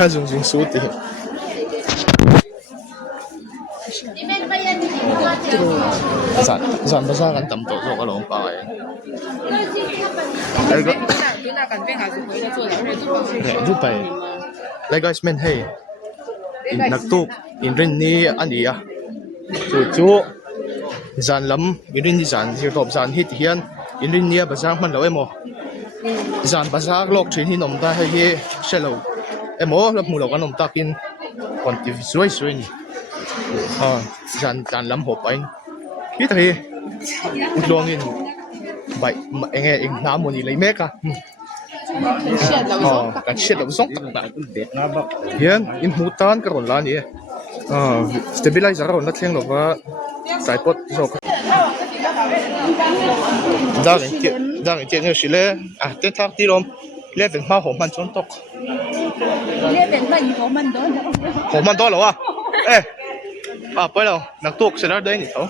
他dùng dùng số tiền dàn bây giờ gần tầm tổ rồi có lỗ bảo ấy giúp bài lấy guys men hey nặc tu in rin ni anh đi à chú dàn lắm in rin ni dàn thì top dàn hit hiền in rin ni bây giờ mình lâu em mò dàn bây giờ lộc chuyện hi nằm ta hay hi sẽ lâu em mò lập mù lâu cái nằm ta pin còn thì suy suy nhỉ dàn lắm hộp anh biết thì luôn in vậy anh nghe anh nam muốn đi lấy mét à cái shit là sống hiền in hút tan cái còn lá nhỉ stabilizer rồi nó thiên rồi giải bớt rồi ra cái chuyện như thế này tên tháp đi luôn lên bên mau hổ man trốn tóc lên bên mai hổ man đó rồi à bây giờ nặc tuộc sẽ ra đây nhỉ thôi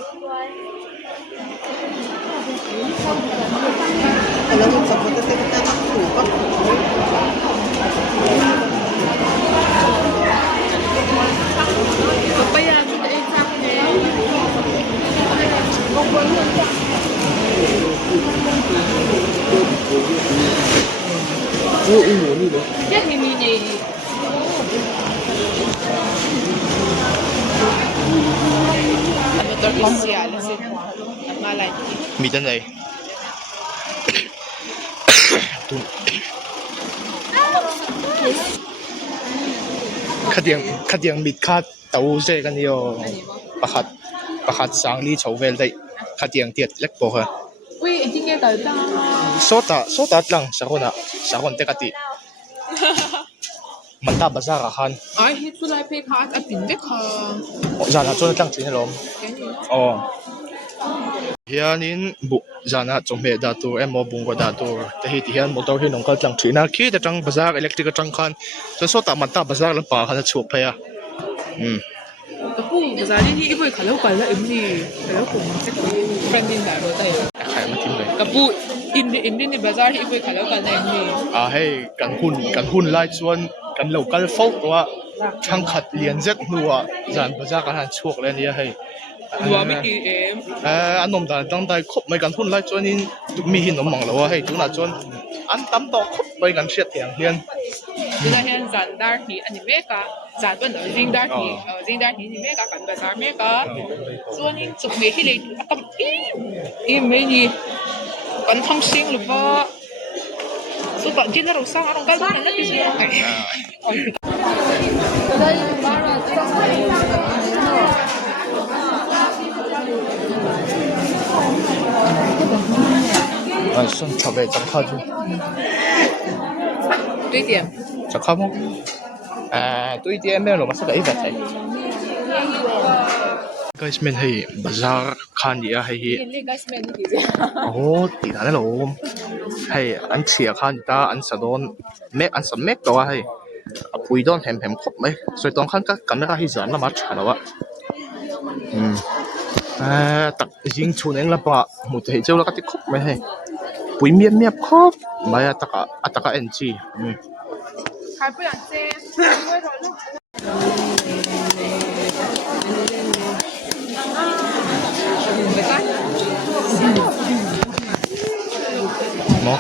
มีตั้งไหนขัดยังมิดคาดเตาเจกันนี่ประคัดสังลีโฉวเวลได้ขัดยังเตียดเล็กโบค่ะโซตาหลังสักคนเตะกติมันตาบาซาร์กันไอ้ที่สุดท้ายเพย์พาร์ตอัดตินเด็กค่ะจานะจนตั้งจีนให้ล้มเฮียนินบุจานะจงเมดาตัวเอ็มโมบุงกดาตัวแต่เฮียนมอเตอร์ที่น้องก็ตั้งจีนนะคิดจะตั้งบาซาร์อิเล็กทริกตั้งคันจนโซตามันตาบาซาร์แล้วป่าคันจะฉุกไปอ่ะแต่ผู้บาซาร์ที่อีกคนขับรถกันแล้วนี่แล้วผมจะเฟรนดิ้งได้รถได้ใครมาทิ้งเลยกับผู้อินดี้ในบาซาร์ที่อีกคนขับรถกันแล้วนี่ให้กันหุ่นไล่ชวนกันเหล่ากันโฟกว่าช่างขัดเลียนเจ็ดหนัวจานบาซาร์กันหันฉุกเลยนี่ให้นัวไม่กี่อันนมแต่ตั้งแต่คบไม่กันหุ่นไล่ชวนนี่มีหินนมมังแล้วว่าให้ตัวน่ะชวนอันตั้มต่อคบไปกันเสียเถียงเฮียนตัวเฮียนจานดาร์ทีอันนี้เมกะจานเป็นจิงดาร์ทีนี่เมกะกันบาซาร์เมกะส่วนนี้จุกเมที่เลยตั้มอีเมนี่กันทั้งสิ่งหรือว่าสุดท้ายที่เราสร้างเราก็ต้องนั่นที่สิ่งอะไร算差不多整卡住对点整卡吗对点没有嘛是个一百台guys men hey bazaar khan dia hey guys men ti da lo hey an chia khan ta an sadon mek an sam mek to hey apui don hem khop mai soi tong khan ka camera hi zan la ma thana wa tak jing chuneng la pa mu te cheu la ka ti khop mai hey pui miep khop mai ataka NG 还不想接喏